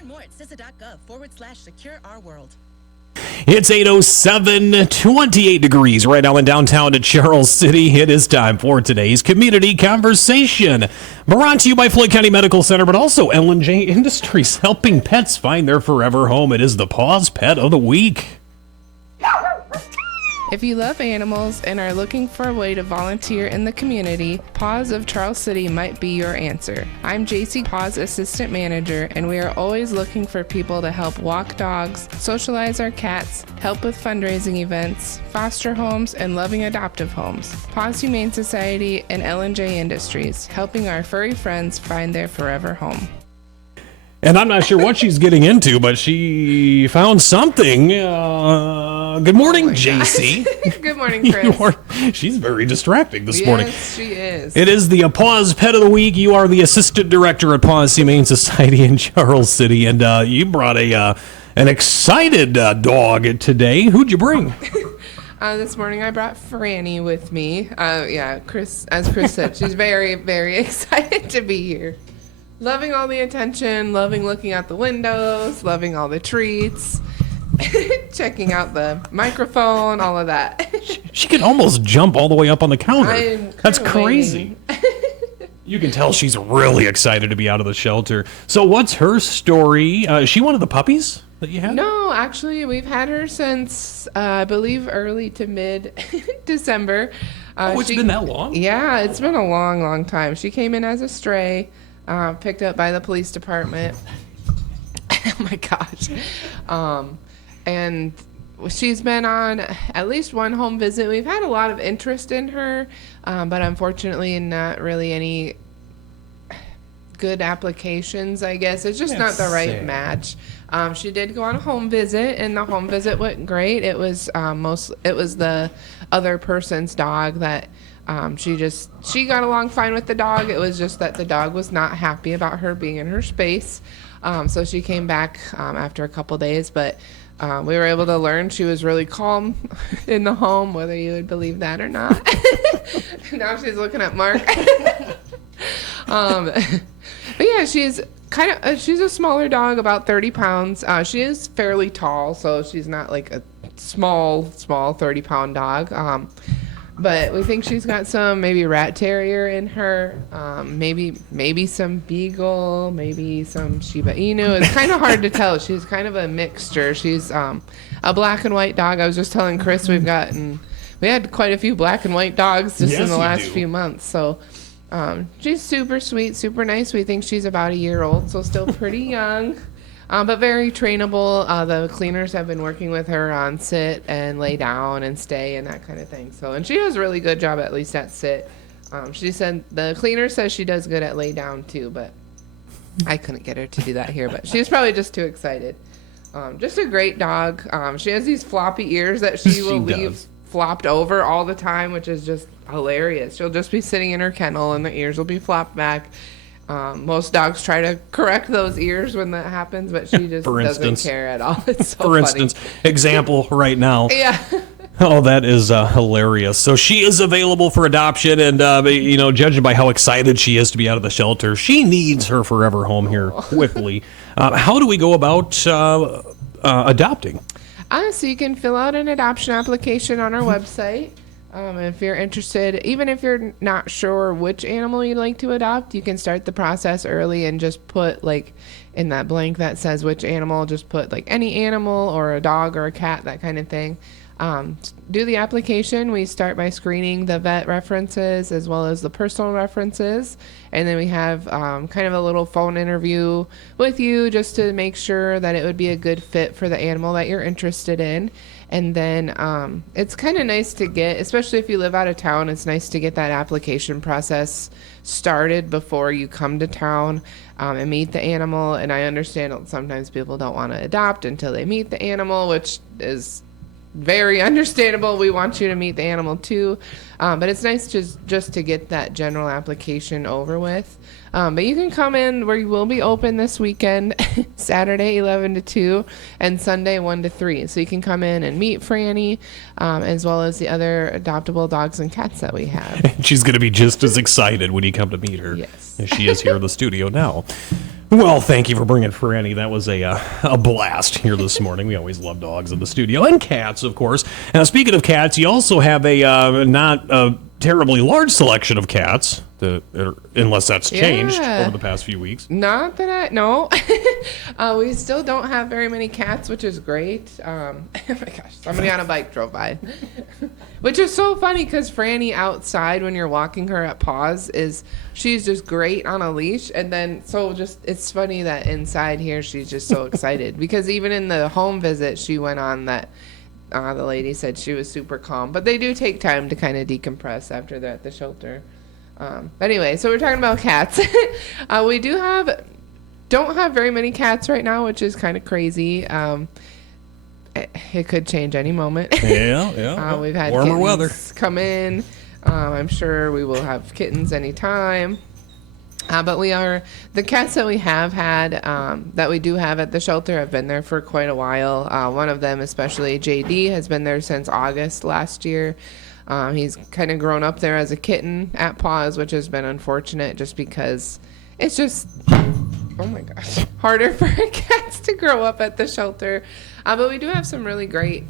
Learn more at CISA.gov/secure our world. It's 8:07, 28 degrees right now in downtown Charles City. It is time for today's Community Conversation. Brought to you by Floyd County Medical Center, but also L&J Industries, helping pets find their forever home. It is the PAWS Pet of the Week. If you love animals and are looking for a way to volunteer in the community, PAWS of Charles City might be your answer. I'm JC PAWS Assistant Manager, and we are always looking for people to help walk dogs, socialize our cats, help with fundraising events, foster homes, and loving adoptive homes. PAWS Humane Society and L&J Industries, helping our furry friends find their forever home. And I'm not sure what she's getting into, but she found something. Good morning, JC. Good morning, Chris. She's very distracting this morning. Yes, she is. It is the PAWS Pet of the Week. You are the Assistant Director at PAWS Humane Society in Charles City, and you brought an excited dog today. Who'd you bring? This morning I brought Franny with me. Chris, as Chris said, she's very, very excited to be here. Loving all the attention, loving looking out the windows, loving all the treats, checking out the microphone, all of that. She can almost jump all the way up on the counter. That's crazy. You can tell she's really excited to be out of the shelter. So what's her story? Is she one of the puppies that you had? No, actually, we've had her since, I believe, early to mid-December. It's been that long? Yeah, it's been a long, long time. She came in as a stray. Picked up by the police department. Oh my gosh. And she's been on at least one home visit. We've had a lot of interest in her, but unfortunately not really any good applications, I guess. It's just not the right match. She did go on a home visit, and the home visit went great. It was the other person's dog that she got along fine with the dog. It was just that the dog was not happy about her being in her space. So she came back after a couple days, but we were able to learn she was really calm in the home, whether you would believe that or not. Now she's looking at Mark. But yeah, she's she's a smaller dog, about 30 pounds. She is fairly tall, so she's not like a small 30-pound dog. But we think she's got some maybe rat terrier in her, maybe some beagle, maybe some Shiba Inu. It's kind of hard to tell. She's kind of a mixture. She's a black and white dog. I was just telling Chris we had quite a few black and white dogs just in the last few months. So she's super sweet, super nice. We think she's about a year old, so still pretty young. But very trainable. The cleaners have been working with her on sit and lay down and stay and that kind of thing. And she does a really good job, at least at sit. She said the cleaner says she does good at lay down too, but I couldn't get her to do that here. But she was probably just too excited. Just a great dog. She has these floppy ears that she will leave flopped over all the time, which is just hilarious. She'll just be sitting in her kennel and the ears will be flopped back. Most dogs try to correct those ears when that happens, but she just doesn't care at all. It's so funny. For instance, example right now. Yeah. Oh, that is hilarious. So she is available for adoption, and judging by how excited she is to be out of the shelter, she needs her forever home here quickly. How do we go about adopting? So you can fill out an adoption application on our website. If you're interested, even if you're not sure which animal you'd like to adopt, you can start the process early and just put, like, in that blank that says which animal, just put, like, any animal or a dog or a cat, that kind of thing. Do the application. We start by screening the vet references as well as the personal references. And then we have kind of a little phone interview with you just to make sure that it would be a good fit for the animal that you're interested in. And then it's kind of nice to get, especially if you live out of town, it's nice to get that application process started before you come to town and meet the animal. And I understand sometimes people don't want to adopt until they meet the animal, which is very understandable. We want you to meet the animal too. But it's nice just to get that general application over with. But you can come in. We will be open this weekend, Saturday 11 to 2 and Sunday 1 to 3. So you can come in and meet Franny as well as the other adoptable dogs and cats that we have. She's going to be just as excited when you come to meet her yes. as she is here in the studio now. Well, thank you for bringing Franny. That was a blast here this morning. We always love dogs in the studio, and cats, of course. Now, speaking of cats, you also have a not a terribly large selection of cats, unless that's changed over the past few weeks. Not that no. We still don't have very many cats, which is great. Oh my gosh, somebody on a bike drove by. Which is so funny because Franny outside when you're walking her at PAWS she's just great on a leash, and then it's funny that inside here she's just so excited because even in the home visit she went on that the lady said she was super calm, but they do take time to kind of decompress after they're at the shelter. But anyway, so we're talking about cats. We don't have very many cats right now, which is kind of crazy. It could change any moment. Yeah. We've had warmer kittens weather come in. I'm sure we will have kittens anytime. But the cats that we have had, that we do have at the shelter have been there for quite a while. One of them, especially JD, has been there since August last year. He's kind of grown up there as a kitten at PAWS, which has been unfortunate just because it's just, oh my gosh, harder for cats to grow up at the shelter. But we do have some really great,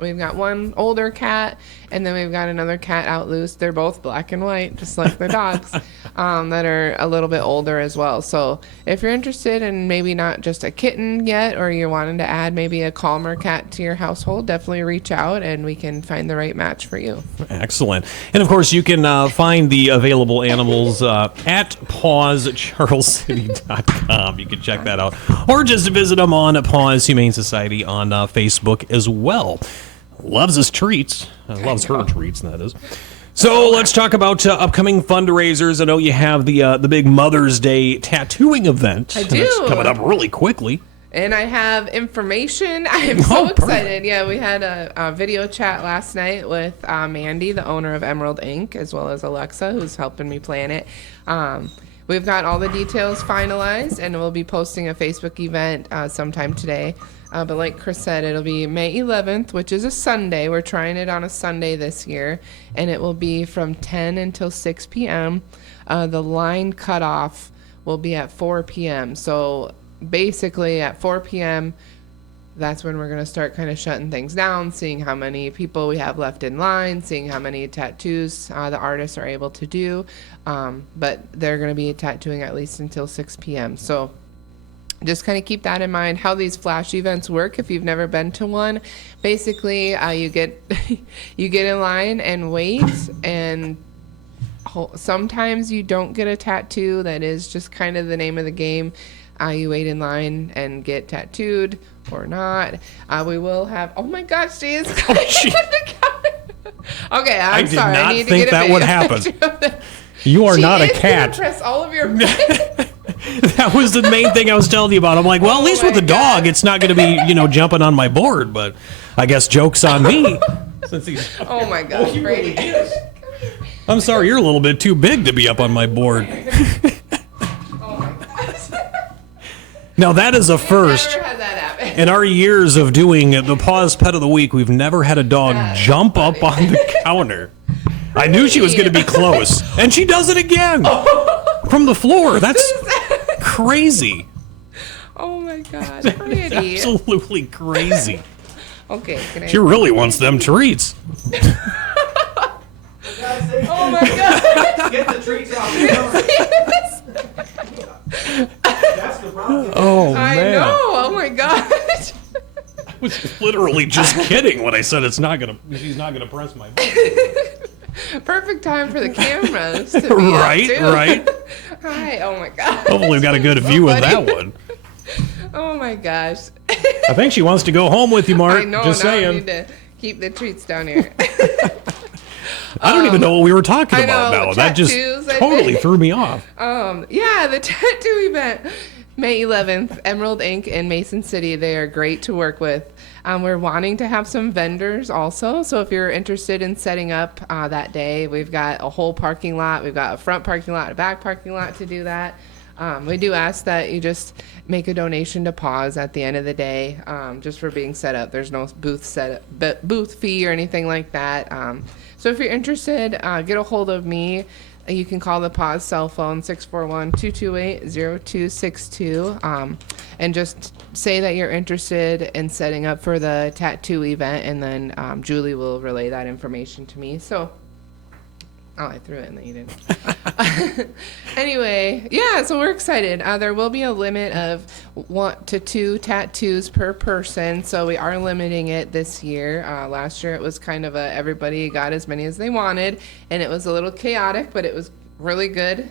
we've got one older cat, and then we've got another cat out loose. They're both black and white, just like the dogs, that are a little bit older as well. So if you're interested in maybe not just a kitten yet, or you're wanting to add maybe a calmer cat to your household, definitely reach out and we can find the right match for you. Excellent. And of course, you can find the available animals at pawscharlescity.com. You can check that out. Or just visit them on PAWS Humane Society on Facebook as well. Loves his treats. Loves her treats, that is. So let's talk about upcoming fundraisers. I know you have the big Mother's Day tattooing event. I do. That's coming up really quickly. And I have information. I am so excited. Perfect. Yeah, we had a video chat last night with Mandy, the owner of Emerald Inc., as well as Alexa, who's helping me plan it. We've got all the details finalized, and we'll be posting a Facebook event sometime today. But like Chris said, it'll be May 11th, which is a Sunday. We're trying it on a Sunday this year, and it will be from 10 until 6 p.m. The line cutoff will be at 4 p.m. So basically at 4 p.m., that's when we're going to start kind of shutting things down, seeing how many people we have left in line, seeing how many tattoos the artists are able to do. But they're going to be tattooing at least until 6 p.m. So just kind of keep that in mind. How these flash events work, if you've never been to one, basically you get you get in line and wait, and sometimes you don't get a tattoo. That is just kind of the name of the game. You wait in line and get tattooed or not. We will have, oh my gosh, she is climbing on the counter. Okay, I'm sorry. I need to get a that would happen. You are not a cat. Press all of your That was the main thing I was telling you about. I'm like, well, at least with a dog, it's not going to be, jumping on my board. But I guess joke's on me. Since he's oh my gosh, Brady. I'm sorry, you're a little bit too big to be up on my board. Oh my gosh. Now that is a first. Never had that happen. In our years of doing the PAWS Pet of the Week, we've never had a dog jump up on the counter. I knew she was going to be close, and she does it again from the floor. That's crazy. Oh my God, That's Brady. absolutely crazy. Okay, can I? She really wants them treats. Oh my God. Get the treats off the counter. That's the problem. Oh, I man. know. Oh my gosh. I was literally just kidding when I said she's not gonna press my button. Perfect time for the cameras to be Right, up too. right. Hi. Oh my God. Hopefully we've got a good view of that one. Oh my gosh. I think she wants to go home with you, Mark. I know. Just now I saying. need to keep the treats down here. I don't even know what we were talking I about know, now. That just tattoos, I totally think. threw me off. Yeah, the tattoo event, May 11th, Emerald Inc. in Mason City. They are great to work with. We're wanting to have some vendors also. So if you're interested in setting up that day, we've got a whole parking lot. We've got a front parking lot, a back parking lot to do that. We do ask that you just make a donation to PAWS at the end of the day, just for being set up. There's no booth fee or anything like that. So if you're interested, get a hold of me. you can call the PAWS cell phone, 641-228-0262, and just say that you're interested in setting up for the tattoo event, and then Julie will relay that information to me. So, I threw it and then you didn't. Anyway, yeah, so we're excited. There will be a limit of 1 to 2 tattoos per person, so we are limiting it this year. Last year it was kind of everybody got as many as they wanted, and it was a little chaotic, but it was really good.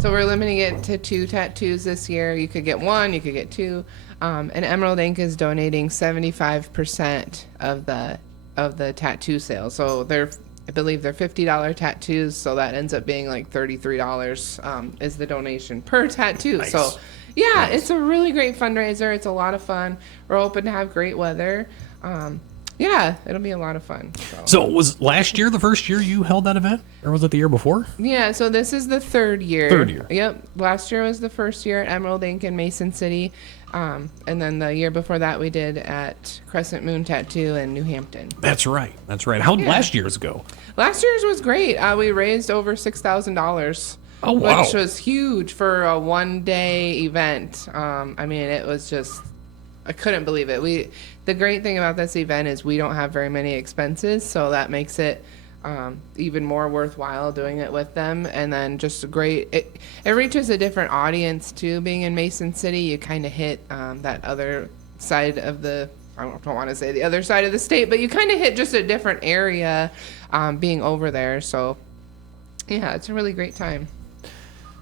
So we're limiting it to 2 tattoos this year. You could get 1, you could get 2. And Emerald Ink is donating 75% of the tattoo sales. So I believe they're $50 tattoos, so that ends up being like $33 is the donation per tattoo. Nice. So, yeah, Nice. It's a really great fundraiser. It's a lot of fun. We're hoping to have great weather. Yeah, it'll be a lot of fun. So was last year the first year you held that event, or was it the year before? Yeah, so this is the 3rd year. 3rd year. Yep. Last year was the first year at Emerald Ink in Mason City. And then the year before that we did at Crescent Moon Tattoo in New Hampton. That's right. How'd Yeah. last year's go? Last year's was great. We raised over $6,000. Oh, wow. Which was huge for a one-day event. I mean, it was just, I couldn't believe it. The great thing about this event is we don't have very many expenses, so that makes it even more worthwhile doing it with them. And then just it reaches a different audience too. Being in Mason City, you kind of hit that other side of I don't want to say the other side of the state, but you kind of hit just a different area being over there. So yeah, it's a really great time.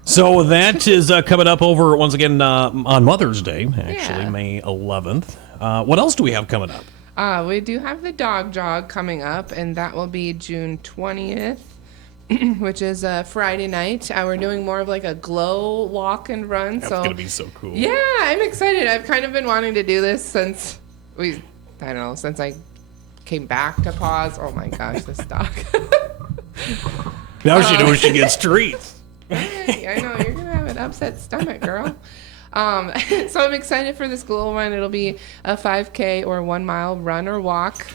So that is coming up over, once again, on Mother's Day, actually, Yeah. May 11th. What else do we have coming up? We do have the dog jog coming up, and that will be June 20th, which is a Friday night. We're doing more of like a glow walk and run. That's going to be so cool. Yeah, I'm excited. I've kind of been wanting to do this since since I came back to PAWS. Oh my gosh, this dog. Now she knows she gets treats. I know, you're going to have an upset stomach, girl. So I'm excited for this glow run. It'll be a 5K or 1 mile run or walk.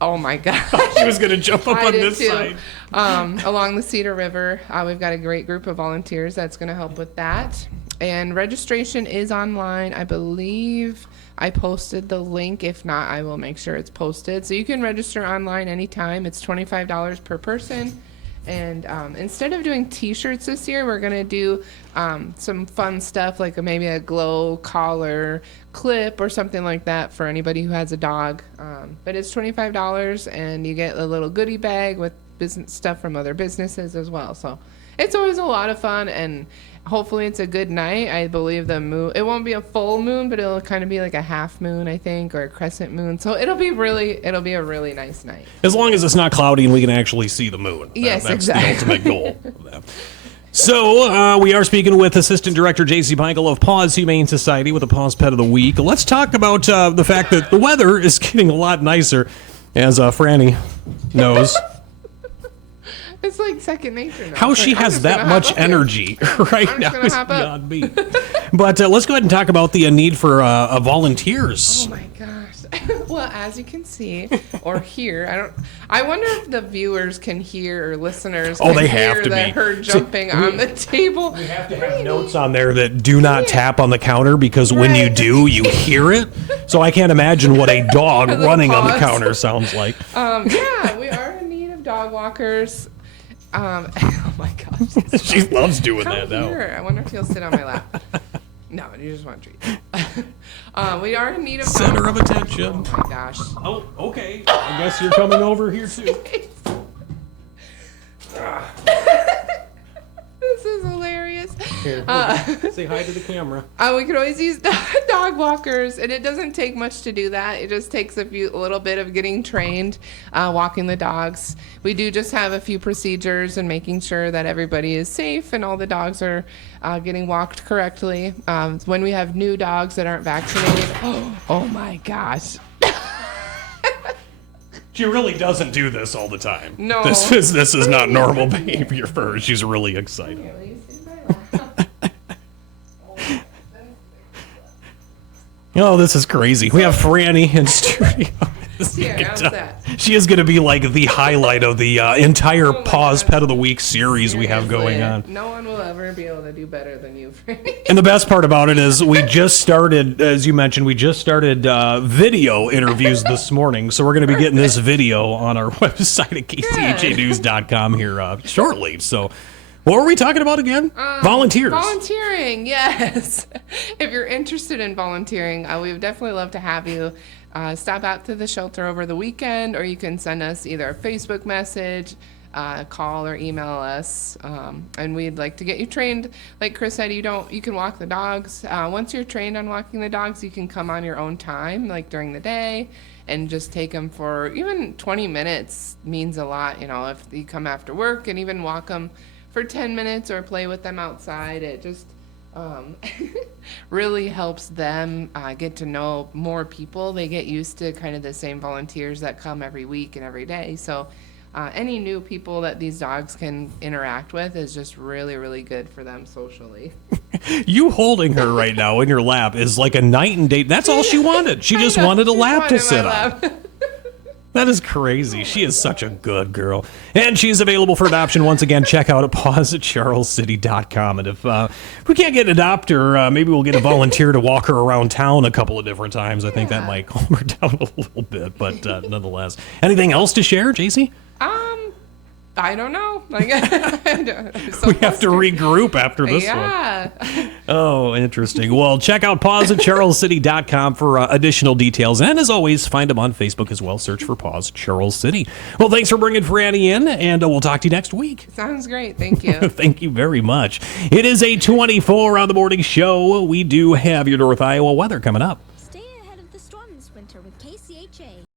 Oh my gosh. She was going to jump up I on did this too. side. Along the Cedar River. We've got a great group of volunteers that's going to help with that. And registration is online. I believe I posted the link. If not, I will make sure it's posted. So you can register online anytime. It's $25 per person. And instead of doing t-shirts this year, we're going to do some fun stuff like maybe a glow collar clip or something like that for anybody who has a dog. But it's $25 and you get a little goodie bag with business stuff from other businesses as well. So it's always a lot of fun, and hopefully it's a good night. I believe the moon, it won't be a full moon, but it'll kind of be like a half moon, I think, or a crescent moon. So it'll be a really nice night. As long as it's not cloudy and we can actually see the moon. Yes, That's exactly. the ultimate goal of that. So we are speaking with Assistant Director J.C. Michael of PAWS Humane Society with the PAWS Pet of the Week. Let's talk about the fact that the weather is getting a lot nicer, as Franny knows. It's like second nature now. How It's she like, I'm has just that gonna much hop up here. energy right I'm just now gonna is hop up. beyond me. But let's go ahead and talk about the need for volunteers. Oh my gosh. Well, as you can see or hear, I wonder if the viewers can hear or listeners can they have hear to be. her jumping on the table. We have to have notes on there that do not tap on the counter, because when you Right. do, you hear it. So I can't imagine what a dog little running on the pause. counter sounds like. Yeah, we are in need of dog walkers. Oh my gosh. She loves doing Come that now. here. I wonder if he'll sit on my lap. No, you just want treats. We are in need of Center dog- of attention. Oh my gosh. Oh, okay. I guess you're coming over here too. This is hilarious. Here, say hi to the camera. We could always use dog walkers, and it doesn't take much to do that. It just takes a little bit of getting trained, walking the dogs. We do just have a few procedures and making sure that everybody is safe and all the dogs are getting walked correctly. When we have new dogs that aren't vaccinated, oh my gosh. She really doesn't do this all the time. No. This is not normal behavior for her. She's really excited. Here, will you sit in my lap? Oh, this is crazy. We have Franny in studio. Here, how's that? She is going to be like the highlight of the entire Oh my PAWS gosh. Pet of the Week series we have going Seriously, on. No one will ever be able to do better than you, Franny. And the best part about it is we just started, as you mentioned, video interviews this morning. So we're going to be getting this video on our website at kchanews.com here shortly. So what were we talking about again? Volunteers. Volunteering, yes. If you're interested in volunteering, we would definitely love to have you stop out to the shelter over the weekend, or you can send us either a Facebook message, call, or email us. And we'd like to get you trained. Like Chris said, you can walk the dogs. Once you're trained on walking the dogs, you can come on your own time, like during the day, and just take them for even 20 minutes means a lot. You know, if you come after work and even walk them for 10 minutes or play with them outside, it just really helps them get to know more people. They get used to kind of the same volunteers that come every week and every day. So any new people that these dogs can interact with is just really, really good for them socially. You holding her right now in your lap is like a night and day. That's all she wanted. She just wanted a lap to sit on. That is crazy. She is such a good girl. And she's available for adoption. Once again, check out PAWS at charlescity.com. And if we can't get an adopter, maybe we'll get a volunteer to walk her around town a couple of different times. I think that might calm her down a little bit, but nonetheless. Anything else to share, JC? I don't know. Like, we have to regroup after this one. Yeah. Oh, interesting. Well, check out PAWS at charlescity.com for additional details. And as always, find them on Facebook as well. Search for PAWS Charles City. Well, thanks for bringing Franny in, and we'll talk to you next week. Sounds great. Thank you. Thank you very much. It is a 24 on the morning show. We do have your North Iowa weather coming up.